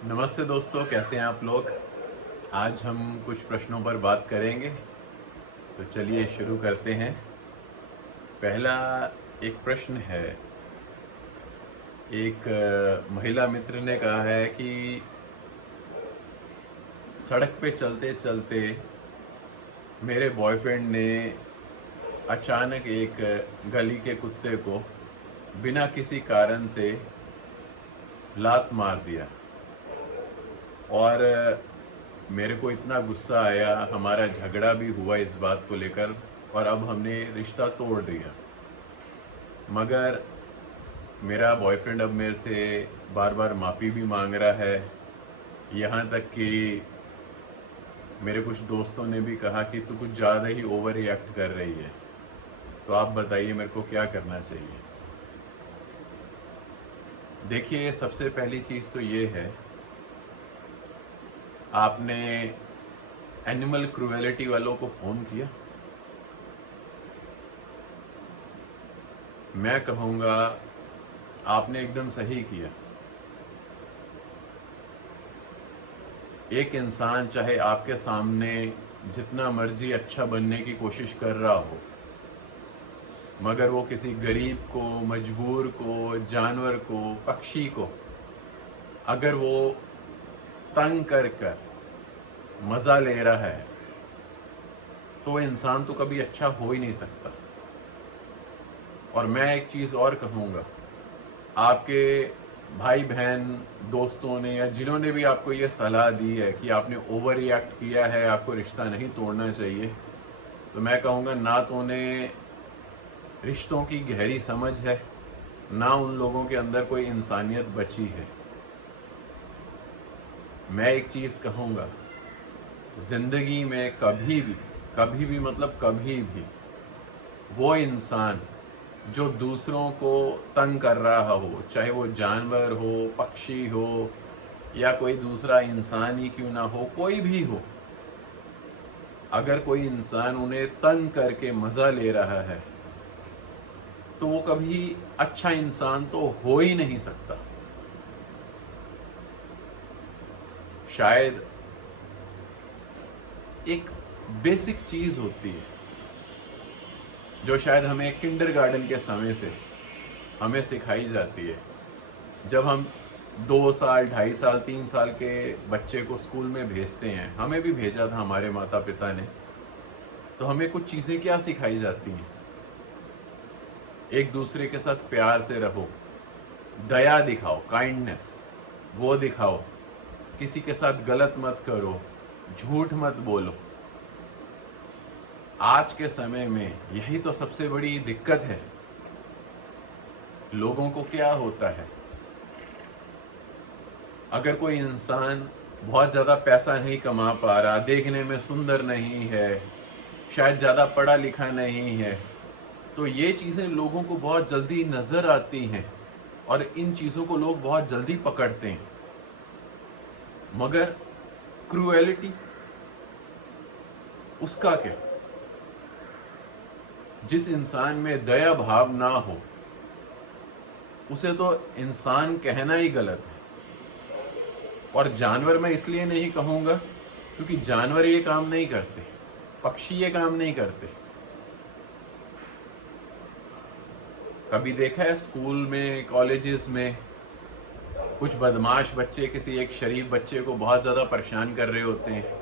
नमस्ते दोस्तों, कैसे हैं आप लोग। आज हम कुछ प्रश्नों पर बात करेंगे, तो चलिए शुरू करते हैं। पहला एक प्रश्न है। एक महिला मित्र ने कहा है कि सड़क पे चलते चलते मेरे बॉयफ्रेंड ने अचानक एक गली के कुत्ते को बिना किसी कारण से लात मार दिया और मेरे को इतना गुस्सा आया। हमारा झगड़ा भी हुआ इस बात को लेकर और अब हमने रिश्ता तोड़ दिया। मगर मेरा बॉयफ्रेंड अब मेरे से बार बार माफ़ी भी मांग रहा है। यहाँ तक कि मेरे कुछ दोस्तों ने भी कहा कि तू कुछ ज़्यादा ही ओवर रिएक्ट कर रही है। तो आप बताइए मेरे को क्या करना चाहिए। देखिए, सबसे पहली चीज़ तो ये है, आपने एनिमल क्रूएलिटी वालों को फ़ोन किया। मैं कहूँगा आपने एकदम सही किया। एक इंसान चाहे आपके सामने जितना मर्जी अच्छा बनने की कोशिश कर रहा हो, मगर वो किसी गरीब को, मजबूर को, जानवर को, पक्षी को अगर वो तंग कर कर मज़ा ले रहा है तो इंसान तो कभी अच्छा हो ही नहीं सकता। और मैं एक चीज़ और कहूँगा, आपके भाई बहन दोस्तों ने या जिन्होंने भी आपको ये सलाह दी है कि आपने ओवर रिएक्ट किया है, आपको रिश्ता नहीं तोड़ना चाहिए, तो मैं कहूँगा ना तो उन्हें रिश्तों की गहरी समझ है, ना उन लोगों के अंदर कोई इंसानियत बची है। मैं एक चीज़ कहूँगा, ज़िंदगी में कभी भी मतलब कभी भी वो इंसान जो दूसरों को तंग कर रहा हो, चाहे वो जानवर हो, पक्षी हो या कोई दूसरा इंसान ही क्यों ना हो, कोई भी हो, अगर कोई इंसान उन्हें तंग करके मज़ा ले रहा है तो वो कभी अच्छा इंसान तो हो ही नहीं सकता। शायद एक बेसिक चीज़ होती है जो शायद हमें किंडरगार्टन के समय से हमें सिखाई जाती है। जब हम 2 साल, 2.5 साल, 3 साल के बच्चे को स्कूल में भेजते हैं, हमें भी भेजा था हमारे माता पिता ने, तो हमें कुछ चीज़ें क्या सिखाई जाती हैं। एक दूसरे के साथ प्यार से रहो, दया दिखाओ, काइंडनेस वो दिखाओ, किसी के साथ गलत मत करो, झूठ मत बोलो। आज के समय में यही तो सबसे बड़ी दिक्कत है। लोगों को क्या होता है, अगर कोई इंसान बहुत ज़्यादा पैसा नहीं कमा पा रहा, देखने में सुंदर नहीं है, शायद ज़्यादा पढ़ा लिखा नहीं है, तो ये चीज़ें लोगों को बहुत जल्दी नज़र आती हैं और इन चीज़ों को लोग बहुत जल्दी पकड़ते हैं। मगर क्रूएलिटी, उसका क्या। जिस इंसान में दया भाव ना हो उसे तो इंसान कहना ही गलत है। और जानवर मैं इसलिए नहीं कहूँगा क्योंकि जानवर ये काम नहीं करते, पक्षी ये काम नहीं करते। कभी देखा है स्कूल में, कॉलेजेस में कुछ बदमाश बच्चे किसी एक शरीफ बच्चे को बहुत ज़्यादा परेशान कर रहे होते हैं,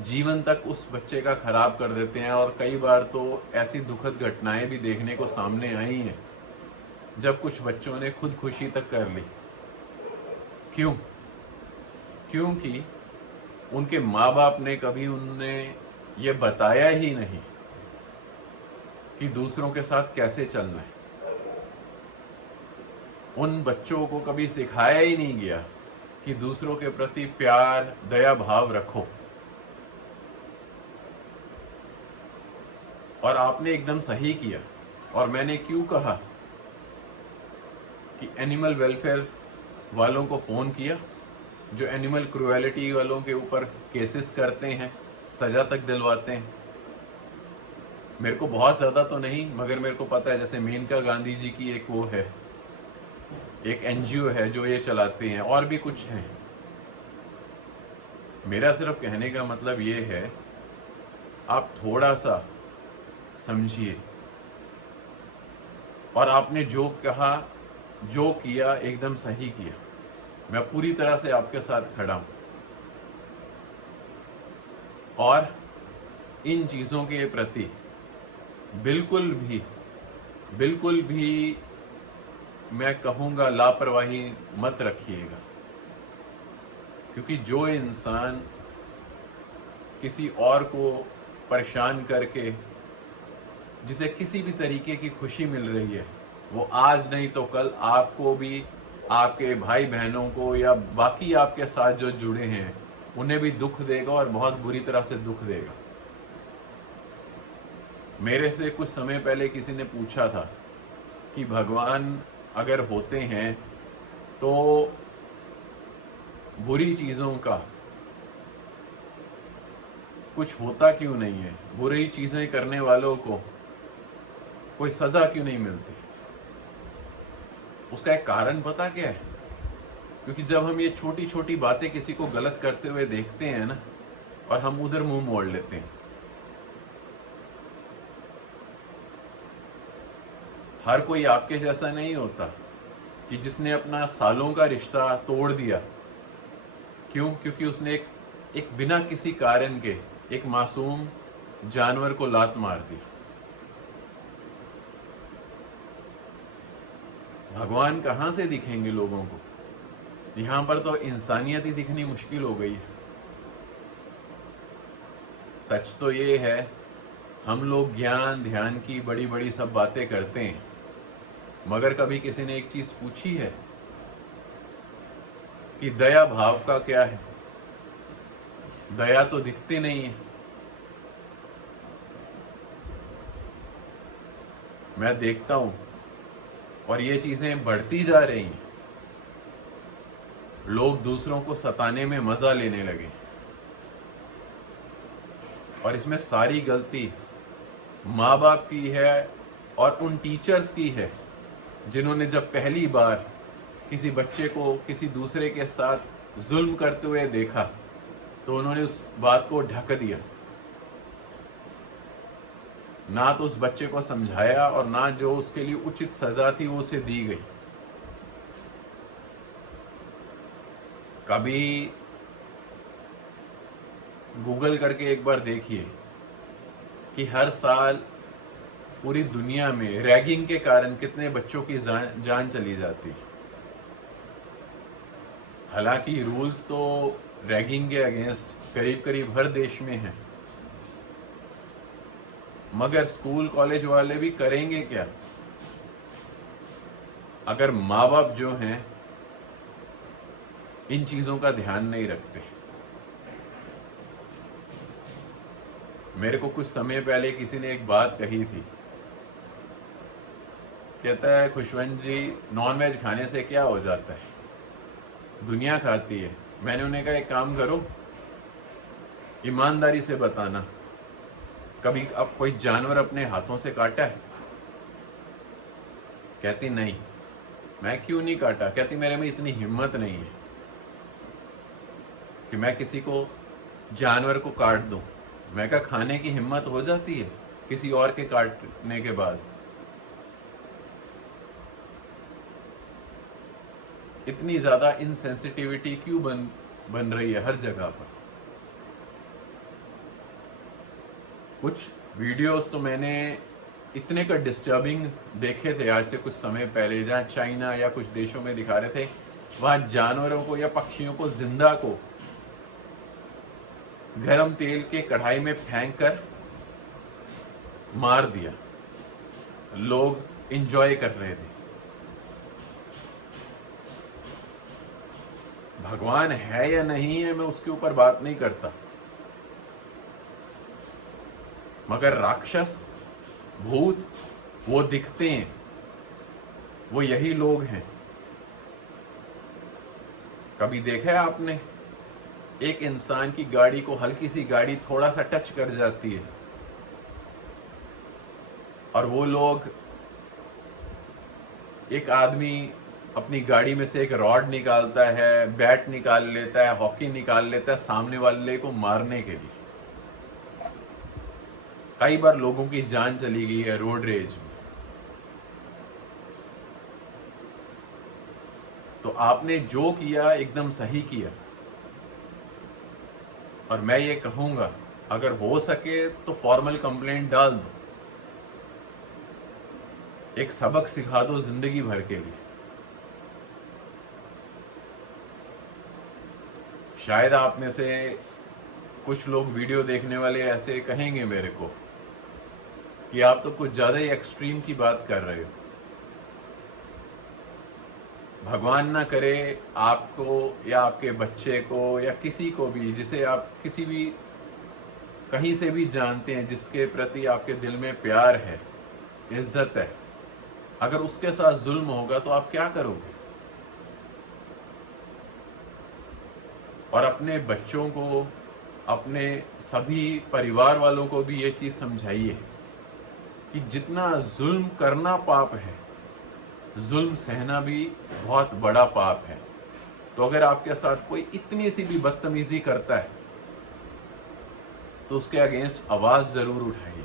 जीवन तक उस बच्चे का ख़राब कर देते हैं। और कई बार तो ऐसी दुखद घटनाएं भी देखने को सामने आई हैं जब कुछ बच्चों ने खुदकुशी तक कर ली। क्यों? क्योंकि उनके माँ बाप ने कभी उन्हें ये बताया ही नहीं कि दूसरों के साथ कैसे चलना है। उन बच्चों को कभी सिखाया ही नहीं गया कि दूसरों के प्रति प्यार, दया भाव रखो। और आपने एकदम सही किया। और मैंने क्यों कहा कि एनिमल वेलफेयर वालों को फ़ोन किया, जो एनिमल क्रूएलिटी वालों के ऊपर केसेस करते हैं, सज़ा तक दिलवाते हैं। मेरे को बहुत ज़्यादा तो नहीं, मगर मेरे को पता है, जैसे मेनका गांधी जी की एक वो है, एक एनजीओ है जो ये चलाते हैं, और भी कुछ हैं। मेरा सिर्फ कहने का मतलब ये है, आप थोड़ा सा समझिए, और आपने जो कहा, जो किया, एकदम सही किया। मैं पूरी तरह से आपके साथ खड़ा हूं, और इन चीज़ों के प्रति बिल्कुल भी मैं कहूँगा लापरवाही मत रखिएगा। क्योंकि जो इंसान किसी और को परेशान करके जिसे किसी भी तरीके की खुशी मिल रही है, वो आज नहीं तो कल आपको भी, आपके भाई बहनों को, या बाकी आपके साथ जो जुड़े हैं उन्हें भी दुख देगा, और बहुत बुरी तरह से दुख देगा। मेरे से कुछ समय पहले किसी ने पूछा था कि भगवान अगर होते हैं तो बुरी चीज़ों का कुछ होता क्यों नहीं है, बुरी चीज़ें करने वालों को कोई सज़ा क्यों नहीं मिलती। उसका एक कारण पता क्या है? क्योंकि जब हम ये छोटी छोटी बातें किसी को गलत करते हुए देखते हैं ना, और हम उधर मुंह मोड़ लेते हैं। हर कोई आपके जैसा नहीं होता कि जिसने अपना सालों का रिश्ता तोड़ दिया। क्यों? क्योंकि उसने एक बिना किसी कारण के एक मासूम जानवर को लात मार दी। भगवान कहाँ से दिखेंगे लोगों को? यहां पर तो इंसानियत ही दिखनी मुश्किल हो गई है। सच तो ये है, हम लोग ज्ञान ध्यान की बड़ी बड़ी सब बातें करते हैं, मगर कभी किसी ने एक चीज पूछी है कि दया भाव का क्या है? दया तो दिखती नहीं है। मैं देखता हूं, और ये चीजें बढ़ती जा रही हैं। लोग दूसरों को सताने में मजा लेने लगे, और इसमें सारी गलती माँ बाप की है और उन टीचर्स की है जिन्होंने जब पहली बार किसी बच्चे को किसी दूसरे के साथ जुल्म करते हुए देखा तो उन्होंने उस बात को ढक दिया। ना तो उस बच्चे को समझाया, और ना जो उसके लिए उचित सजा थी वो उसे दी गई। कभी गूगल करके एक बार देखिए कि हर साल पूरी दुनिया में रैगिंग के कारण कितने बच्चों की जान चली जाती है। हालांकि रूल्स तो रैगिंग के अगेंस्ट करीब करीब हर देश में हैं, मगर स्कूल कॉलेज वाले भी करेंगे क्या अगर माँ बाप जो हैं इन चीजों का ध्यान नहीं रखते। मेरे को कुछ समय पहले किसी ने एक बात कही थी, कहता है खुशवंत जी, नॉनवेज खाने से क्या हो जाता है, दुनिया खाती है। मैंने उन्हें कहा एक काम करो, ईमानदारी से बताना, कभी अब कोई जानवर अपने हाथों से काटा है? कहती नहीं। मैं क्यों नहीं काटा? कहती मेरे में इतनी हिम्मत नहीं है कि मैं किसी को जानवर को काट दूं। मैं कहा खाने की हिम्मत हो जाती है किसी और के काटने के बाद? इतनी ज्यादा इनसेंसिटिविटी क्यों बन रही है हर जगह पर? कुछ वीडियोस तो मैंने इतने का डिस्टर्बिंग देखे थे आज से कुछ समय पहले, जहाँ चाइना या कुछ देशों में दिखा रहे थे, वहां जानवरों को या पक्षियों को जिंदा को गरम तेल के कढ़ाई में फेंक कर मार दिया। लोग एंजॉय कर रहे थे। भगवान है या नहीं है मैं उसके ऊपर बात नहीं करता, मगर राक्षस भूत वो दिखते हैं, वो यही लोग हैं। कभी देखा है आपने एक इंसान की गाड़ी को हल्की सी गाड़ी थोड़ा सा टच कर जाती है और वो लोग, एक आदमी अपनी गाड़ी में से एक रॉड निकालता है, बैट निकाल लेता है, हॉकी निकाल लेता है सामने वाले को मारने के लिए। कई बार लोगों की जान चली गई है रोड रेज में। तो आपने जो किया एकदम सही किया, और मैं ये कहूंगा अगर हो सके तो फॉर्मल कंप्लेंट डाल दो, एक सबक सिखा दो जिंदगी भर के लिए। शायद आप में से कुछ लोग वीडियो देखने वाले ऐसे कहेंगे मेरे को कि आप तो कुछ ज्यादा ही एक्सट्रीम की बात कर रहे हो। भगवान ना करे आपको या आपके बच्चे को या किसी को भी जिसे आप किसी भी कहीं से भी जानते हैं, जिसके प्रति आपके दिल में प्यार है, इज्जत है, अगर उसके साथ जुल्म होगा तो आप क्या करोगे? और अपने बच्चों को, अपने सभी परिवार वालों को भी ये चीज समझाइए कि जितना जुल्म करना पाप है, जुल्म सहना भी बहुत बड़ा पाप है। तो अगर आपके साथ कोई इतनी सी भी बदतमीजी करता है तो उसके अगेंस्ट आवाज जरूर उठाइए।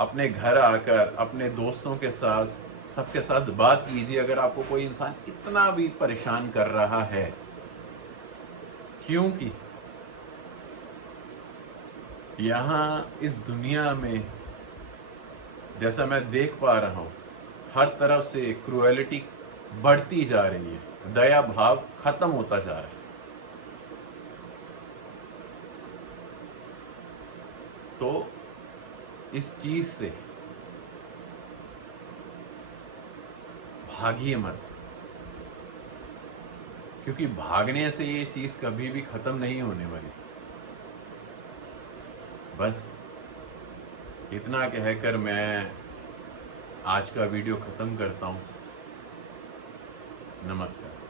अपने घर आकर अपने दोस्तों के साथ, सबके साथ बात कीजिए। अगर आपको कोई इंसान इतना भी परेशान कर रहा है, क्योंकि यहां इस दुनिया में जैसा मैं देख पा रहा हूं, हर तरफ से क्रूएलिटी बढ़ती जा रही है, दया भाव खत्म होता जा रहा है। तो इस चीज से भागिए मत, क्योंकि भागने से ये चीज कभी भी खत्म नहीं होने वाली। बस इतना कहकर मैं आज का वीडियो खत्म करता हूं। नमस्कार।